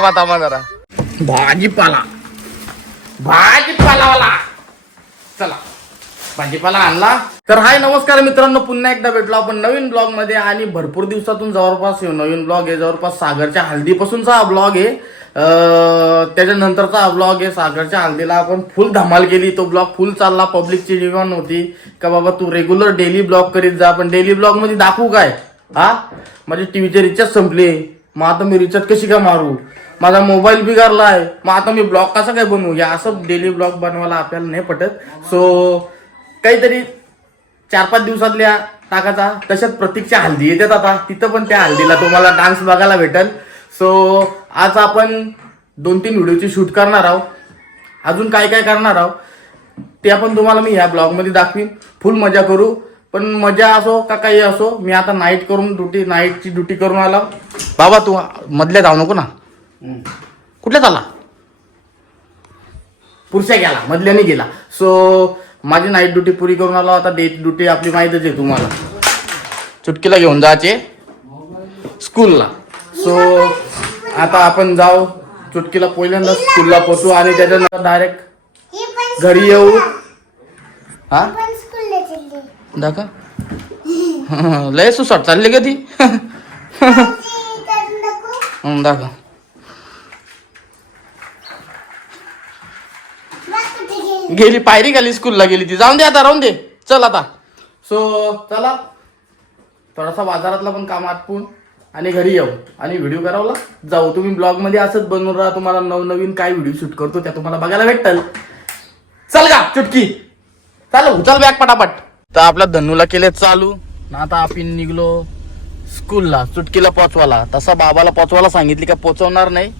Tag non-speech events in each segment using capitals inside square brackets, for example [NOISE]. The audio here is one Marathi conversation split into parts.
थांबा थांबा जरा. भाजीपाला. भाजीपालावाला. चला. भाजीपाला आणला. तर हाय नमस्कार मित्रांनो. पुन्हा एकदा भेटलो आपण नवीन ब्लॉगमध्ये आणि भरपूर दिवसातून जवळपास नवीन ब्लॉग आहे. जवळपास सागरच्या हल्दीपासूनचा हा ब्लॉग आहे. त्याच्यानंतरचा हा ब्लॉग आहे. सागरच्या हल्दीला आपण फुल धमाल केली. तो ब्लॉग फुल चालला. पब्लिकची डिमांड होती. का बाबा तू रेग्युलर डेली ब्लॉग करीत जा. पण डेली ब्लॉगमध्ये दाखवू काय? हा? माझी टीव्हीचे रिचार्ज संपले. मग आता मी रिचार्ज कशी काय मारू? माझा मोबाईल बिघडलाय. मग आता मी ब्लॉग कसा काय बनवू? या असं डेली ब्लॉग बनवायला आपल्याला नाही पटत. सो काहीतरी चार पाच दिवसातल्या टाकाचा तशाच प्रतीकच्या हल्दी येतात आता. तिथं पण त्या हल्दीला तुम्हाला डान्स बघायला भेटेल. सो आज आपण दोन तीन व्हिडिओची शूट करणार आहोत. अजून काय काय करणार आहोत? ते आपण तुम्हाला मी ह्या ब्लॉगमध्ये दाखवीन. फुल मजा करू. पण मजा असो का काही असो मी आता नाईट करून ड्युटी नाईटची ड्युटी करून आलो. बाबा तू मधल्या जाऊ नको ना. कुठल्या चालला पुरुषा गेला मधल्याने गेला. सो माझी नाईट ड्युटी पुरी करून आलो आता डे ड्युटी आपली माहीतच आहे तुम्हाला. चुटकीला घेऊन जायचे स्कूलला. सो आता आपण जाऊ. चुटकीला पहिल्यांदा स्कूलला पोचू आणि त्याच्यानंतर डायरेक्ट घरी येऊ. हा दाखा लय सुसाट चालली का ती. दाखा गेली पायरी खाली स्कूलला गेली ती. जाऊन दे आता राहून दे. चल आता. सो चला. थोडासा बाजारातला पण काम आटपून आणि घरी येऊ. आणि व्हिडिओ करावला. जाऊ. तुम्ही ब्लॉगमध्ये असंच बनवून राहा. तुम्हाला नवनवीन काय व्हिडिओ शूट करतो त्या तुम्हाला बघायला भेटल. चल का चुटकी. चालू उचल बॅग पटापट. तर आपल्या धन्नूला केले चालू. ना आता आपण निघलो स्कूलला चुटकीला पोचवाला तसा बाबाला पोचवायला सांगितली का पोचवणार नाही.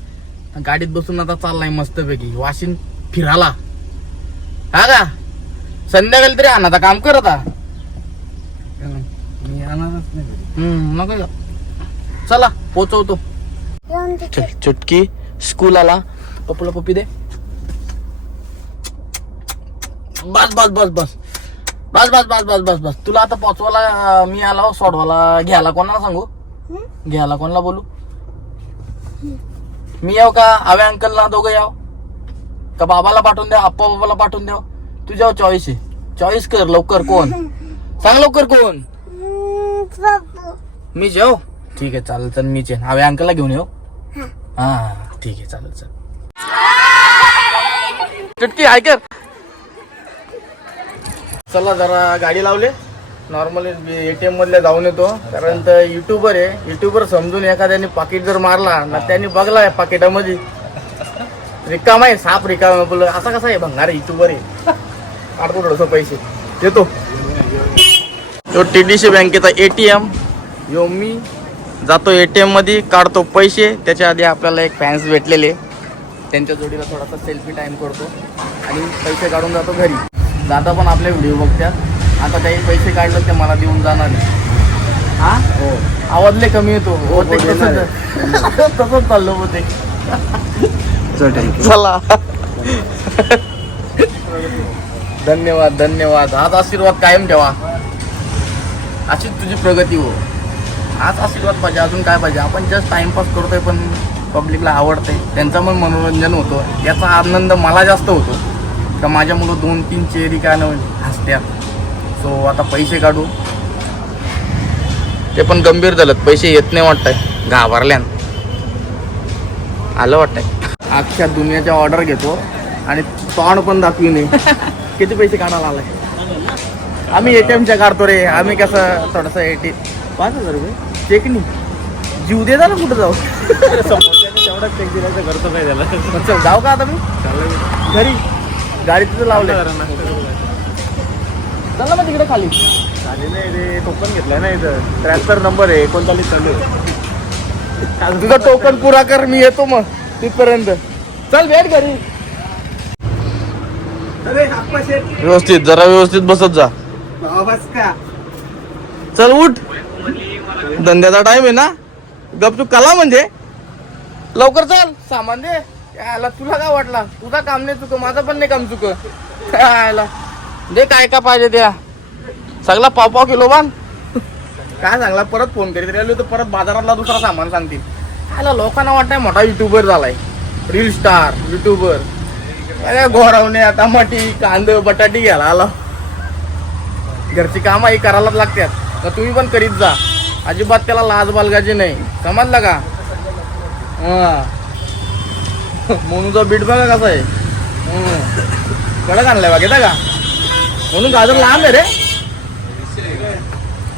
गाडीत बसून आता चाललाय मस्तपैकी. वाशिन फिराला हा का? संध्याकाळी तरी अनाचा काम करत मी आणणारच नाही घरी. हम्म नको. चला पोचवतो चुटकी स्कूल आला. पप्पूला पप्पी दे. बस बस बस बस. बस बस बस बस बस बस. तुला आता पोचवायला मी आला हो, सोडवायला घ्यायला कोणाला सांगू? घ्यायला कोणाला बोलू? मी याव का? आवे अंकलला दोघं याव? का बाबाला पाठवून द्या आप्पा बाबाला पाठवून द्या? तुझ्या चॉईस आहे. चॉईस कर लवकर कोण? सांग लवकर कोण? मी जेव? ठीक आहे चालेल चल मीच आहे हवे अंकलला घेऊन येऊ हा. हा ठीक आहे चालेल चल. चुटकी ऐकर चला जरा गाडी लावले. नॉर्मली एटीएम मधले जाऊन येतो. कारण तर युट्यूबर आहे युट्यूबर समजून एखाद्याने पाकिट जर मारला ना त्यांनी बघला पाकिटामध्ये रिकाम आहे साप रिकाम आहे बोल असा कसा आहे भंगार युट्यूबर आहे काढतो थोडस पैसे. येतो. तो टी डी सी बँकेचा एटीएम यो मी जातो एटीएममध्ये काढतो पैसे. त्याच्या आधी आपल्याला एक फॅन्स भेटलेले. त्यांच्या जोडीला थोडासा सेल्फी टाइम करतो. आणि पैसे काढून जातो घरी. दादा पण आपले व्हिडिओ बघतात आता काही पैसे काढलं ते मला देऊन जाणार आहे. हा? हो. आवाजले कमी येतो. हो, होते देणार तसंच [LAUGHS] चाललो होते चल थँक्यू चला. धन्यवाद धन्यवाद. आज आशीर्वाद कायम ठेवा. अशीच तुझी प्रगती हो. आज आशीर्वाद पाहिजे अजून काय पाहिजे? आपण जस्ट टाइमपास करतोय पण पब्लिकला आवडते त्यांचं पण मनोरंजन होतं. याचा आनंद मला जास्त होतो. का माझ्या मुलं दोन तीन चेहरी काय न हसत्यात. सो आता पैसे काढू. ते पण गंभीर झालं पैसे येत नाही वाटतंय. घाबरल्यान. आलं वाटतंय. अख्ख्या दुनियाच्या ऑर्डर घेतो. आणि तोंड पण दाखवी नाही किती पैसे काढायला आलाय? आम्ही एटीएमच्या काढतो रे. आम्ही कसं थोडंसं एटी पाच हजार रुपये. चेक नाही. जीव दे ना कुठं जाऊ. तेवढाच चेक दिला तर करतो काय चल जाऊ का आता मी? घरी. गाडी तिथं लावले चला मग तिकडे खाली. चालेल नाही रे टोकन घेतलाय ना इथं. त्र्याहत्तर नंबर आहे एकोणचाळीस चालू आहे. तुझं टोकन पुरा कर मी येतो मग तिथपर्यंत. चल भेट घरी. व्यवस्थित जरा व्यवस्थित बसत जा. बस का? चल उठ. धंद्याचा टाइम आहे ना. गपचूप कला म्हणजे. लवकर चल सामान दे. याला तुला काय वाटला? तुझा काम नाही चुक माझं पण नाही काम चुक याला दे काय का पाहिजे त्या सगळा पाव पाव किलो बांध काय सांगला परत फोन करीत राहिलो तर परत बाजारातला दुसरा सामान सांगतील. ह्याला लोकांना वाटतंय मोठा युट्यूबर झालाय. रील स्टार युट्यूबर काय गोरावणे टमाटी कांद बटाटी घ्यायला आला. घरची कामं ही करायलाच लागतात. तर तुम्ही पण करीत जा. अजिबात त्याला लाज बालगाची नाही. समजलं का? हा. मोनूचा बीट बघा कसा आहे. कडक आणलाय बघा का? म्हणून गाजर लांब आहे रे.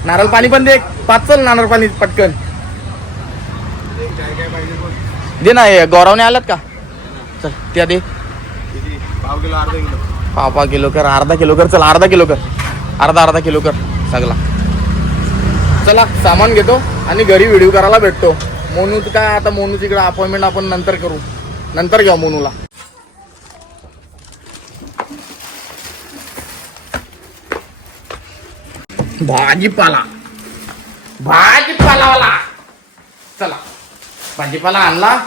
नारळ पाणी पण दे पाच चल नारळ पाणी पटकन. दे ना हे गौरवने आलात का? चल त्या दे. पाव किलो पाव किलो कर अर्धा किलो कर चल अर्धा किलो कर. अर्धा अर्धा किलो कर सगळा. चला सामान घेतो आणि घरी व्हिडिओ करायला भेटतो. मोनू काय आता मोनू तिकडे अपॉइंटमेंट आपण नंतर करू. नंतर घ्या मोनूला. भाजीपाला. भाजीपालावाला. चला. भाजीपाला आणला.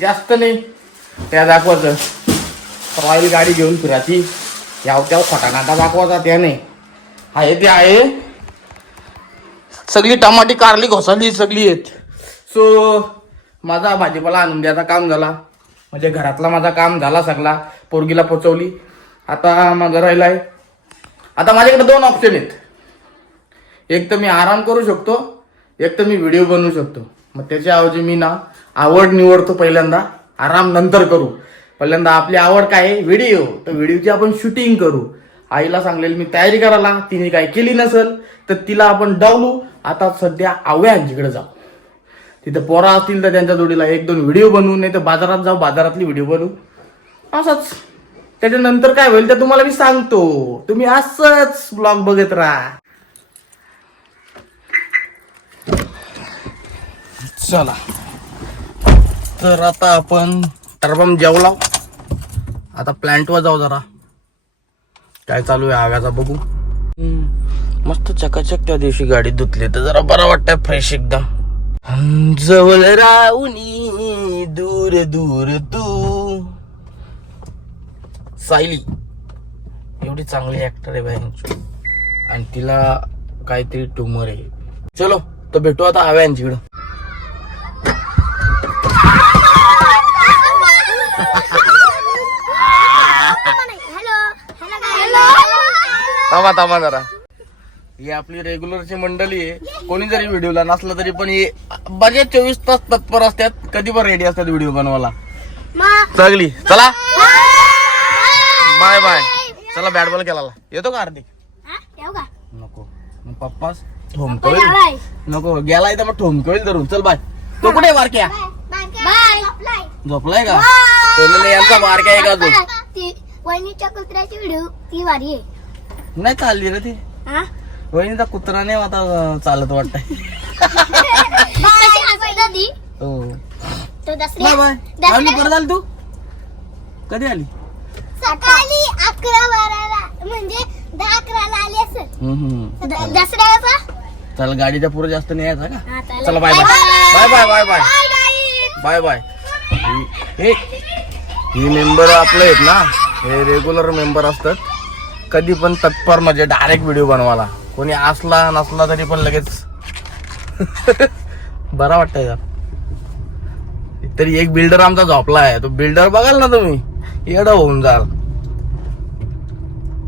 जास्त नाही. त्या दाखवायचं रॉयल गाडी घेऊन फिरायची. याव त्या फटाणाटा दाखवायचा त्याने. आहे ते आहे. सगळी टमाटी कारली घोसाली सगळी आहेत. सो माझा भाजीपाला आणून द्यायचा काम झाला. म्हणजे घरातला माझा काम झाला सगळा. पोरगीला पोचवली. आता माझं राहिला आहे आता माझ्याकडे दोन ऑप्शन आहेत. एक तर मी आराम करू शकतो. एक तर मी व्हिडिओ बनवू शकतो. मग त्याच्याऐवजी मी ना आवड निवडतो पहिल्यांदा. आराम नंतर करू. पहिल्यांदा आपली आवड काय आहे? व्हिडिओ तर व्हिडिओची आपण शूटिंग करू. आईला सांगलेलं मी तयारी करायला. तिने काय केली नसेल तर तिला आपण डावलू. आता सध्या आव्यांजीकडे जाऊ. तिथं पोरा असतील तर त्यांच्या जोडीला एक दोन व्हिडिओ बनवू नाही तर बाजारात जाऊ बाजारातली व्हिडिओ बनवू. असंच. त्याच्यानंतर काय होईल ते तुम्हाला मी सांगतो. तुम्ही असंच ब्लॉग बघत राहा. चला. तर आता आपण टर्बम जेवला. आता प्लॅन्टवर जाऊ जरा. काय चालू आहे आव्याचा बघू. मस्त चकाचक त्या दिवशी गाडी धुतली तर जरा बरं वाटतंय फ्रेश एकदम. जवळ राहुनी दूर दूर तू. सायली एवढी चांगली ऍक्टर आहे बाई आणि तिला काहीतरी ट्युमर आहे. चलो तर भेटू आता हव्या यांच्याकडं थांबा थांबा जरा. ही आपली रेग्युलरची मंडळी आहे. कोणी जरी व्हिडिओला नसलं तरी पण हे बरेच चोवीस तास तत्पर असतात. कधी पण रेडी असतात व्हिडिओ बनवायला. चांगली चला. बाय! बाय चला बॅट बॉल खेळायला. येतो का हार्दिक? नको. मग पप्पाच ठोमकवेल नको गेलाय तर मग ठोमकवेल धरून. चल बाय. तो कुठे बारक्या झोपलाय. का? यांचा बारक्या आहे का तो वहिनीच्या कुत्र्याची व्हिडिओ ती भारी आहे. नाही चालली रे ती. वहिनीचा कुत्रा नाही आता चालत वाटतंय. कशी हसायला ती? हो. तो बाय दसऱ्या बाय आली परत आली तू? कधी आली? सकाळी अकरा बाराला म्हणजे दहा अकराला आली असेल. दसऱ्याचा? चल गाडीच्या पुढे जास्त नाही यायचा का हा. चला bye bye. Bye bye. Bye bye. Bye bye. हे ही मेंबर आपले आहेत ना? हे रेग्युलर मेंबर असतात. कधी पण तत्पर म्हणजे डायरेक्ट व्हिडिओ बनवायला. कोणी असला नसला तरी पण लगेच [LAUGHS] बरा वाटतंय का तरी एक बिल्डर आमचा झोपला आहे. तो बिल्डर बघाल ना तुम्ही? येडं होऊन जाल.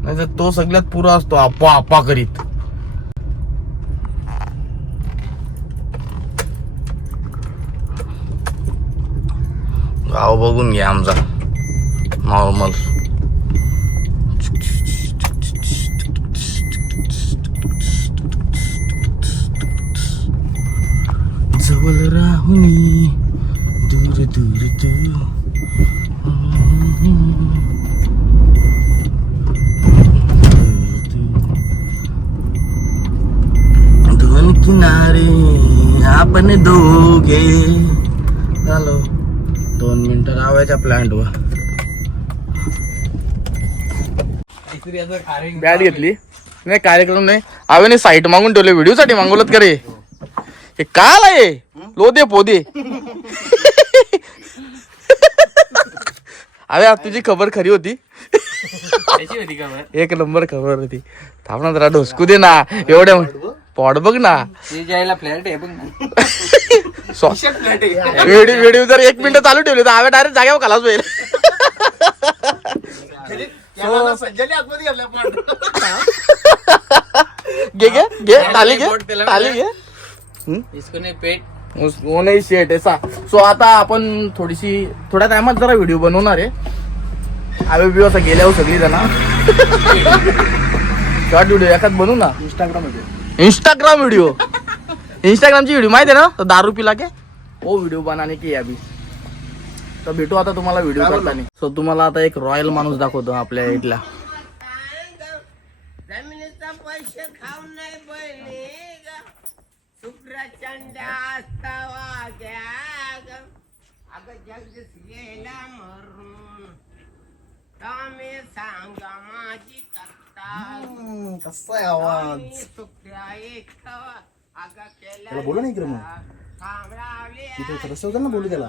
नाही तर तो सगळ्यात पुरा असतो आपा आप्पा करीत. गाव बघून घ्या आमचा. नॉर्मल. जवळ राहुनी दूर दूर दूर दोन किनारे आपण दोघे। झालो. दोन मिनिटं लावायच्या प्लांटवर बॅट घेतली? नाही कार्यक्रम नाही. आवेने साईट मागून ठेवले व्हिडिओ साठी मागवलत का रे? हे काल आहे? लोदे पोदे. अरे तुझी खबर खरी होती. एक नंबर खबर होती. थांब ना जरा ढोसकू दे ना. एवढ्या पॉड बघ ना. ते जायला फ्लॅट आहे व्हिडिओ व्हिडिओ जर एक मिनिट चालू ठेवली तर आम्ही डायरेक्ट जागेवर खालाच होईल. घे घे घे टाली घे टाली घे. इसको नाही पेट। उस- वो नाही शेट ऐसा सो. आता आपण थोडीशी थोड्या टायमात जरा व्हिडिओ बनवणार आहे. आम्ही बी असं गेल्यावर सगळी जण शॉर्ट व्हिडिओ एखाद बनवू ना. इंस्टाग्राममध्ये. इंस्टाग्राम व्हिडिओ इंस्टाग्रामची व्हिडिओ माहिती आहे ना? तो दारू पिला के ओ व्हिडिओ बनाने की अभी. तर भेटू आता तुम्हाला व्हिडिओ करताना. सो तुम्हाला आता एक रॉयल माणूस दाखवतो आपल्या इथला जमिनीचा पैसे खाऊन नाही बहिणी ग शुक्राचंद्या असतावा घ्या ग अगं जगदीश गेला मरून तुम्ही सांगा माझी कत्ता कसा आहे आवाज? सुक्या एक अगं केला बोला नाही की रे मग. थांबरावली तिथे रस्त्यावर जा ना बोलू त्याला?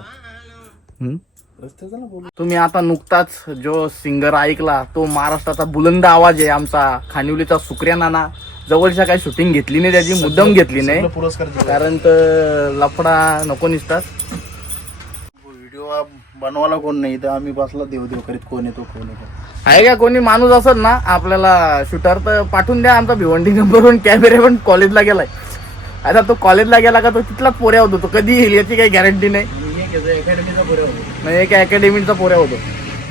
तुम्ही आता नुकताच जो सिंगर ऐकला तो महाराष्ट्राचा बुलंद आवाज आहे आमचा खानिवलीचा सुक्रिया नाना. जवळच्या काही शूटिंग घेतली नाही त्याची मुद्दाम घेतली नाही. पुरस्कार. कारण तर लफडा नको निसतात. व्हिडिओ बनवायला कोण नाही तर आम्ही बसला देव देव करीत कोण येतो कोण येतो. आहे का कोणी माणूस असेल ना आपल्याला शूटर तर पाठवून द्या आमचा भिवंडी नंबरवरून कॅमेरे पण कॉलेजला गेलाय. आता तो कॉलेजला गेला का तो तिथलाच पोऱ्या होतो तो कधी येईल याची काही गॅरंटी नाही. नाही एक अकॅडमीचा पोऱ्या होतो.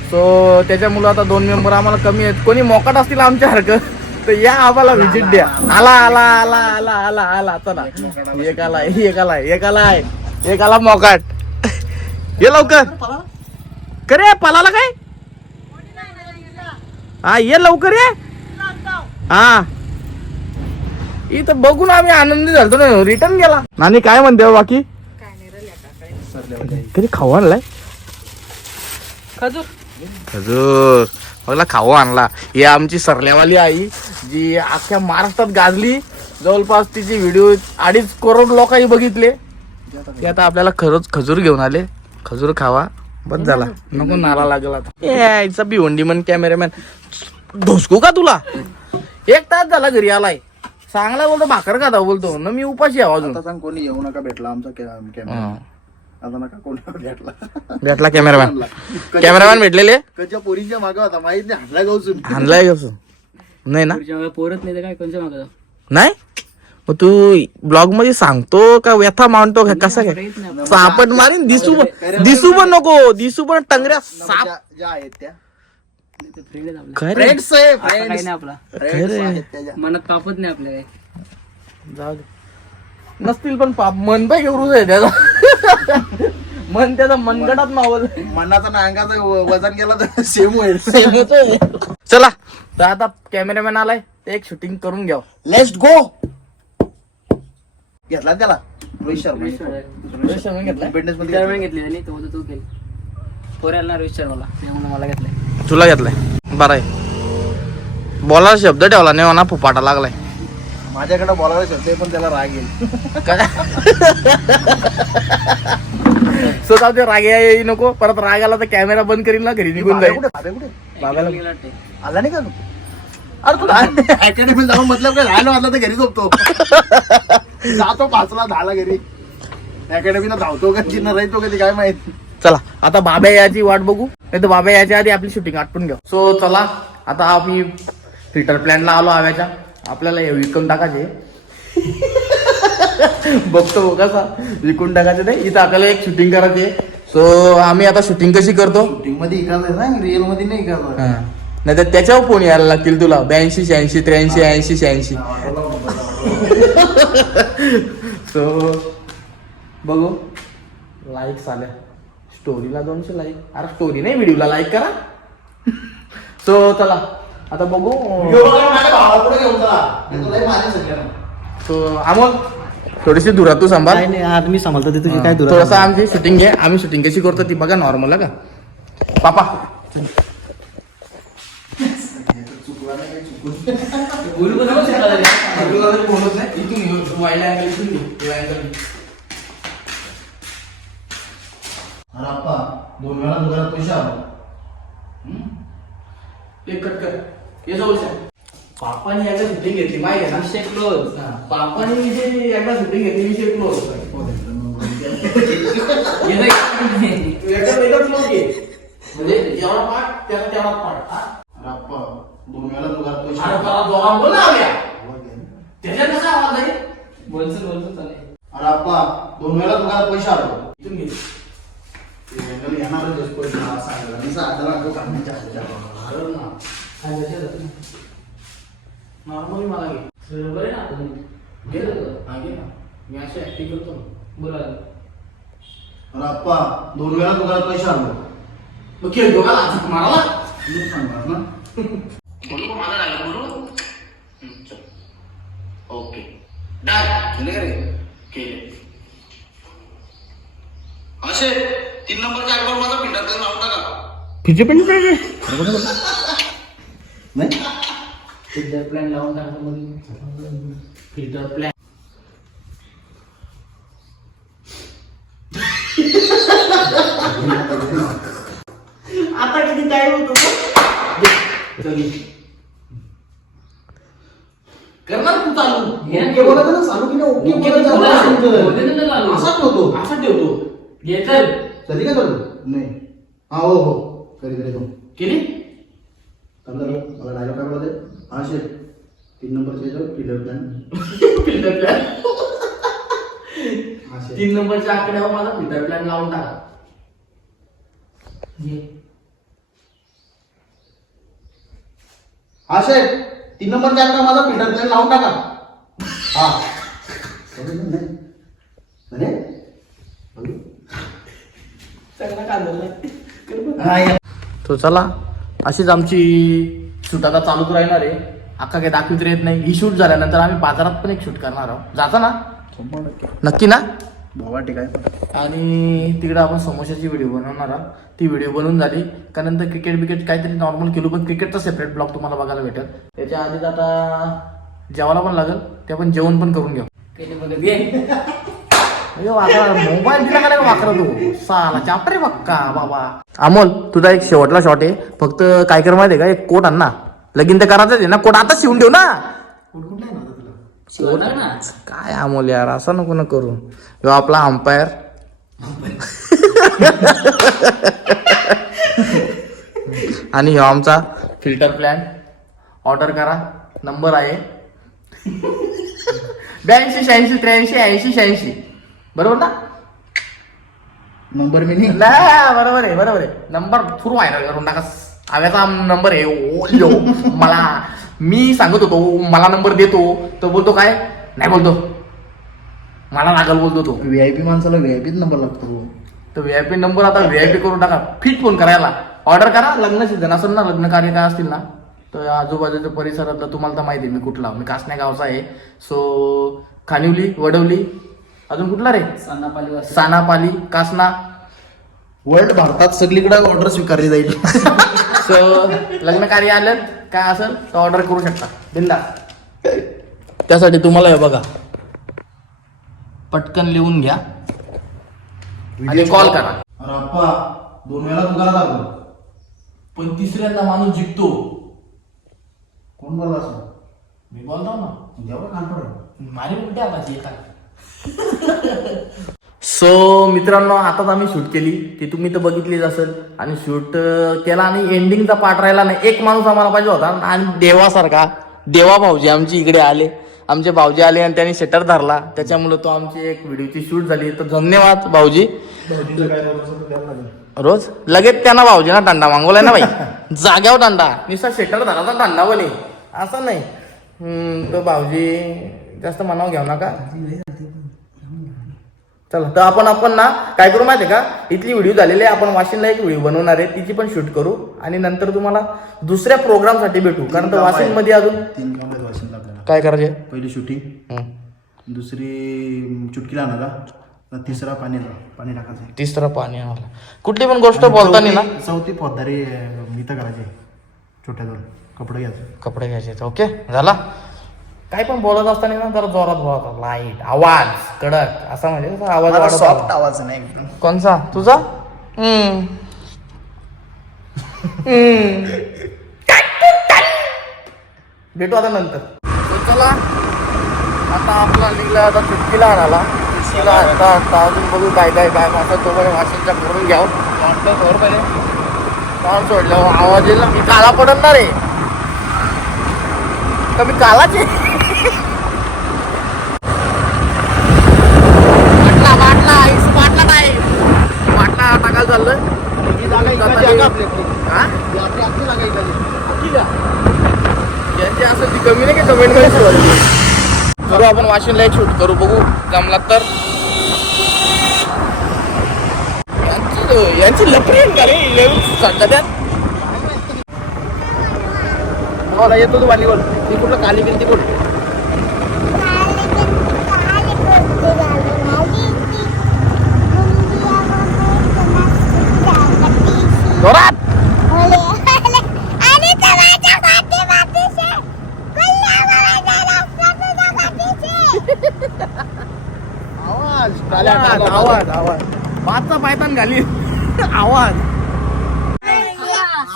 सो त्याच्यामुळं आता दोन मेंबर आम्हाला कमी आहेत. कोणी मोकाट असतील आमच्या हरकत तर या आम्हाला व्हिजिट द्या. आला आला आला आला आला आला चला एक आला एक आला एक आला एक आला मोकाट. ये लवकर. करे पलाला काय? हा ये लवकर ये. हा. इथं बघून आम्ही आनंदी झालतो ना रिटर्न गेला. नानी काय म्हणते हो बाकी? कधी खाऊ आणलाय? खजूर. बघला खाऊ आणला. ही आमची सरल्यावाली आई जी अख्ख्या महाराष्ट्रात गाजली. जवळपास तिचे व्हिडिओ अडीच करोड लोकांनी बघितले. ते आता आपल्याला खरंच खजूर घेऊन आले. खजूर खावा. बस झाला. नको नाला लागला आता. ए आईचा भिवंडी मन कॅमेरामॅन ढोसकू का तुला? एक तास झाला घरी आलाय. चांगला बोलतो भाकर खाता बोलतो. ना मी उपाशी आहे अजून. आता सांग कोणी येऊ नका भेटला आमचा कॅमेरा. आता नका कोणी भेटला. भेटला कॅमेरामॅन कॅमेरामॅन भेटलेले? कच्या पोरींच्या मागे होता. माहीत नाही कसं नाही ना? पोरत नाही तर काय कोणच्या मागं जाऊ? नाही? मग तू ब्लॉगमध्ये सांगतो का व्यथा मांडतो का कसा काय? सापट मारीन दिसू पण दिसू पण नको दिसू पण टंगऱ्या साप. ज्या आहेत त्या. काय रे? फ्रेंड्स आहे. काही नाही आपला. आहेत मनात नाही आपल्या काही. जाऊ दे. नसतील पण पाप. मन पाय घेऊन आहे त्याचा. मन त्याचा मनगटात मावल. मनाचा ना अंगाचा वजन गेला तर सेम होईल. चला. तर आता कॅमेरामॅन आलाय. ते एक शूटिंग करून घ्या लेट्स गो घेतला ना त्याला? रोहित शर्मा. घेतलाय. फिटनेस मध्ये विचार घेतली. आणि तो तू केली. पोऱ्याला ना रोहित शर्माला. मला घेतलंय. तुला घेतलाय. बरं आहे. बोलायला शब्द ठेवला नाही म्हणा फुपाटा लागलाय. माझ्याकडे बोलायला आहे, पण त्याला राग येईल. [LAUGHS] सो जाऊ ते राग यायला नको परत राग आला तर कॅमेरा बंद करील ना घरी निघून बाबा जाईल कुठे? बाबा. आला नाही का तू? अरे तू अकॅडमी जाऊन मतलब काय राहिलो वाजला तर घरी झोपतो. [LAUGHS] जातो पाचला दहाला घरी. अकॅडमीला धावतो का चिन्ह राहतो कधी काय माहीत. चला आता बाब्या याची वाट बघू. नाही तर बाब्या याच्या आधी आपली शूटिंग आटपून घेऊ. सो चला आता आम्ही फिल्टर प्लॅनला आलो हव्याच्या आपल्याला हे विकून टाकायचे. बघतो कसा. विकून टाकायचे नाही इथं आपल्याला एक शूटिंग करायची सो आम्ही आता शूटिंग कशी करतो? शूटिंगमध्ये इकायचं ना रिअलमध्ये नाही इकायचं नाही तर त्याच्यावर फोन यायला लागतील तुला. ब्याऐंशी शहाऐंशी त्र्याऐंशी ऐंशी शहाऐंशी. सो बघू लाईक्स आल्या. स्टोरीला दोनशे लाईक अरे स्टोरी नाही व्हिडिओला लाईक करा. सो चला. आता बघू. सो अमोल थोडीशी दुरा तू सांभाळ. नाही आदमी सांभाळतो ते तुझी काय थोडस आमची शूटिंग घे. आम्ही शूटिंग कशी करतो ती बघा नॉर्मल का? पापा. दोन वेळा दुकानात पैसे आलो. एक कट कर. ये जवळ पापाने एकदा शूटिंग घेतली माहिती आहे ना? हा, पापाने विषय एकदा शूटिंग घेतली एकदा क्लोज घे म्हणजे एवढा पाठ त्याला तेवढा पाठ. हा? दोन वेळा दोघांना लावल्या त्याच्यात कसा आवाज आहे? बोलचं बोलचं चालेल. अरे अप्पा दोन वेळा पैसे आलो इथून घे. ते जंगल येणारच पैसे मला सांगायला. मी सांगायला कामाच्या. अरे ना नॉर्मली मला घे. बरोबर आहे ना आता तुम्ही? घे ना. हा, घे ना. मी अशी ऍक्टिंग करतो. बोला अरे अप्पा दोन वेळा तू घरात पैसे आलो मग खेळ दोघा लाचक माराला मी सांगणार ना. बोलू का? माझा डायलॉग बोलू. ओके. का रे. केले असे तीन नंबरच्या अकबर माझा पिंडात नाव टाका. नाही? फिल्टर प्लॅन लावून टाकतो मध्ये फिल्टर प्लॅन आता किती टाइम होतो करणार तू चालू? बोलायचं ना सांगू की नाही ओके ओके बोलायचं बोला. आपण सांगतो. बोलले ना त्याला आलो. असाच होतो असा ठेवतो. घे चल कधी काय चालू? नाही. हा हो हो. कधी कधी केली? चालू झालं मला डायलॉग काय बोलायचं हा शेट तीन नंबरच्या याच्यावर पिलर प्लॅन फिल्टर प्लॅन हा तीन नंबरच्या आकड्यावर माझा फिल्टर प्लॅन लावून टाका. हा शेट तीन नंबरच्या आकडा माझा पिलर प्लॅन लावून टाका. हा? नाही बघू. चांगला हा, या. तो चला. अशीच आमची शूट आता चालूच राहणार आहे. अख्खा काही दाखवित येत नाही. ही शूट झाल्यानंतर आम्ही बाजारात पण एक शूट करणार आहोत. जाता ना? नक्की ना? भावा ठीक आहे आणि तिकडे आपण समोशाची व्हिडिओ बनवणार आहोत. ती व्हिडिओ बनवून झाली. का नंतर क्रिकेट बिकेट काहीतरी नॉर्मल केलो पण क्रिकेटचा सेपरेट ब्लॉग तुम्हाला बघायला भेटेल. त्याच्या आधीच आता जेवायला पण लागेल. ते आपण जेवण पण करून घेऊ. मोबाईल दिला का नाही वाकरा तू? साला चापरे बक्का बाबा. अमोल तुझा एक शेवटला शॉट आहे. फक्त काय कर माहितीये का? एक कोट आण ना. लगीन तर करायचं आहे ना. कोट आता शिवून ठेव ना. कुठं नाही ना आता तुला? शिवणार ना. काय अमोल यार असं नको ना करू. ह्यो आपला अंपायर आणि ह्यो आमचा फिल्टर प्लॅन ऑर्डर करा. नंबर आहे. ब्याऐंशी शहाऐंशी त्र्याऐंशी ऐंशी शहाऐंशी. बरोबर ना? नंबर मी नाही बरोबर आहे बरोबर आहे नंबर थ्रू व्हायरल करून टाका आव्याचा नंबर आहे ओ, यो, मला मी सांगत होतो मला नंबर देतो तो बोलतो काय नाही बोलतो मला लागल बोलतो तो व्ही आय पी माणसाला व्ही आय पीच नंबर लागतो तर व्हीआयपी नंबर आता व्हीआयपी करून टाका फिट फोन करायला ऑर्डर करा लग्न सीझन असेल ना लग्न कार्य काय असतील ना तर आजूबाजूच्या परिसरातलं तुम्हाला तर माहिती आहे मी कुठला मी कासण्या गावचा आहे सो खानिवली वडवली अजून कुठला रे? सानापाली सानापाली कासना. वर्ल्ड भारतात सगळीकडे ऑर्डर स्वीकारली जाईल. [LAUGHS] सो लग्न कार्य आलं काय असेल तर ऑर्डर करू शकता. बिंदा. त्यासाठी तुम्हाला हे बघा. पटकन लिहून घ्या. आणि कॉल करा. अरे अप्पा दोन वेळा तुला लागलो. पण तिसऱ्यांदा माणूस जिंकतो. कोण बोलला असं? मी बोलतो ना. जेवढं कान पडेल माझी उलट्या एका सो मित्रांनो आताच आम्ही शूट केली. ती तुम्ही तर बघितलीच असेल. आणि शूट केला आणि एंडिंगचा पार्ट राहिला नाही. एक माणूस आम्हाला पाहिजे होता. आणि देवासारखा देवा भाऊजी आमची इकडे आले. आमचे भाऊजी आले आणि त्यांनी शटर धरला. त्याच्यामुळे तो आमची एक व्हिडिओची शूट झाली. तर धन्यवाद भाऊजी. तर रोज? लगेच त्यांना भाऊजीना दंडा मागवलाय ना बाई. जाग्यावर दंडा. नुसता शेटर धराचा दंडा बोले असं नाही. तो भाऊजी जास्त मनाव घेऊ नका. चला तर आपण आपण ना काय करू माहितीये का? इथली व्हिडिओ झालेली आहे. आपण वाशिमला एक व्हिडिओ बनवणार आहे. तिची पण शूट करू. आणि नंतर तुम्हाला दुसऱ्या प्रोग्रामसाठी भेटू. कारण तर वाशिममध्ये अजून तीन काम आहेत वाशिमला आपल्याला. काय करायचे? पहिली शूटिंग दुसरी चुटकीला आणायला. तिसरा पाणीला. पाणी टाकायचं तिसरं पाणी आम्हाला कुठली पण गोष्ट बोलताना ना चौथी- चौथी फौजदारी मित करायची छोट्या दोन कपडे घ्यायचे. कपडे घ्यायचे ओके? झाला? काय पण बोलत असताना ना जरा जोरात बोलत लाइट आवाज कडक असा म्हणजे कसा आवाज आला. आवाज नाही कोणचा? तुझा? हम्म. हम्म. भेटू आता नंतर. तर चला आता आपला निघला आता चुटकीला आणाला चुटकीला आता आता अजून बघू काय काय काय मासा तो पण माशांच्या करून घ्यावं बरोबर पहिले. पाऊस सोडलं आवाज येईल ना. मी काला पडत ना रे. तर मी कालाच आहे बाटला बाटला आईस बाटला नाही बाटला टाकायला चाललं ही जागा इकडची आहे का आपल्याकडे? हा ही आपली आपली जागा इकडची. ठीक आहे. यांची असं ती कमी नाही की कमेंटमध्ये सुरुवात करू आपण वाशिमला एक शूट करू बघू. जमला तर. यांची यांची का रे? लेवल मला येतो तू वालीवर. ती कुठलं काली गेली ती कुठं जोरात आवाज काल्या आवाज काल्या. आवाज आवाज पाचचा पायतान घाली आवाज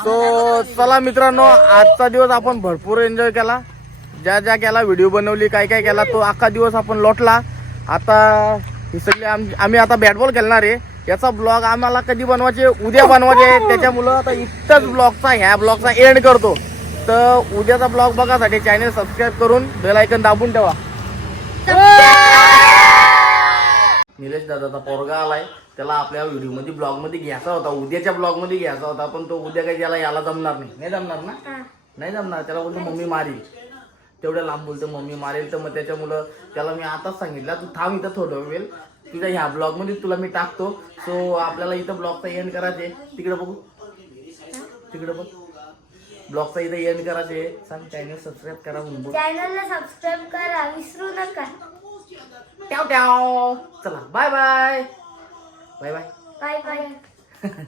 सो चला मित्रांनो आजचा दिवस आपण भरपूर एन्जॉय केला. ज्या ज्या केला व्हिडिओ बनवली काय काय केला तो अख्खा दिवस आपण लोटला. आता ही सगळी आम- आम्ही आता बॅटबॉल खेळणार आहे. याचा ब्लॉग आम्हाला कधी बनवायचे उद्या बनवायचे त्याच्यामुळं आता इतकाच ब्लॉगचा ह्या ब्लॉगचा एंड करतो. तर उद्याचा ब्लॉग बघासाठी चॅनल सबस्क्राईब करून बेल आयकन दाबून ठेवा. निलेश दादाचा पोरगा आलाय. त्याला आपल्या व्हिडिओमध्ये ब्लॉगमध्ये घ्यायचा होता. उद्याच्या ब्लॉगमध्ये घ्यायचा होता पण तो उद्या काही त्याला याला जमणार नाही. नाही जमणार ना? नाही जमणार. त्याला बोलतो मम्मी मारील. तेवढ्या लांब बोलतो मम्मी मारेल. तर मग त्याच्यामुळं त्याला मी आताच सांगितलं तू थांब इथं थोडं वेळ. तुझ्या ह्या ब्लॉगमध्ये तुला मी टाकतो. सो आपल्याला इथं ब्लॉगचा एंड करायचे तिकडे बघू. तिकडे बघ. ब्लॉगचा इथं एंड करायचे सांग चॅनल सबस्क्राईब करा म्हणून. चॅनलला सबस्क्राईब करा विसरू नका. ट्याव ट्याव चला bye bye bye bye bye bye